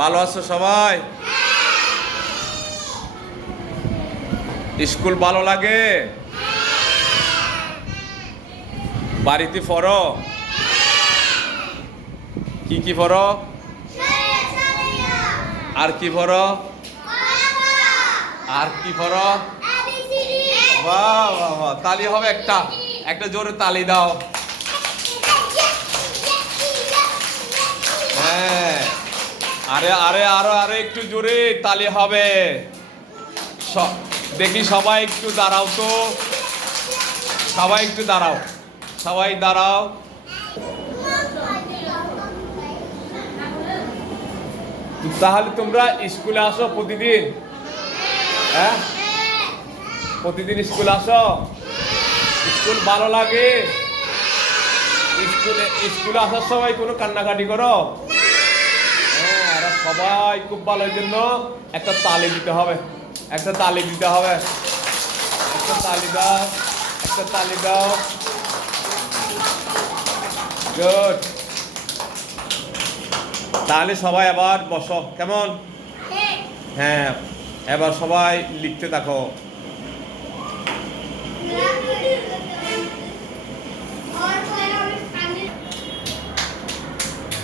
ভালো আছো সবাই? স্কুল ভালো লাগে? বাড়িতে পড়ো? কি পড়ো? আর কি পড়ো? আর কি পড়ো? বাহ বাহ বাহ, তালি হবে একটা, একটা জোরে তালি দাও। হ্যাঁ, আরে আরে আরো আরো একটু জোরে তালি হবে। দেখি সবাই একটু দাঁড়াও তো, সবাই একটু দাঁড়াও, সবাই দাঁড়াও। তাহলে তোমরা স্কুলে আসো প্রতিদিন? হ্যাঁ, প্রতিদিন স্কুলে আসো? স্কুল ভালো লাগে? স্কুলে আসার সময় কোনো কান্নাকাটি করো? হ্যাঁ, এরা সবাই খুব ভালো, এই জন্য একটা তালি দিতে হবে, একটা তালি দিতে হবে, একটা তালি দাও, একটা তালি দাও। গুড। তাহলে সবাই আবার বসো, কেমন? হ্যাঁ, এবার সবাই লিখতে থাকো।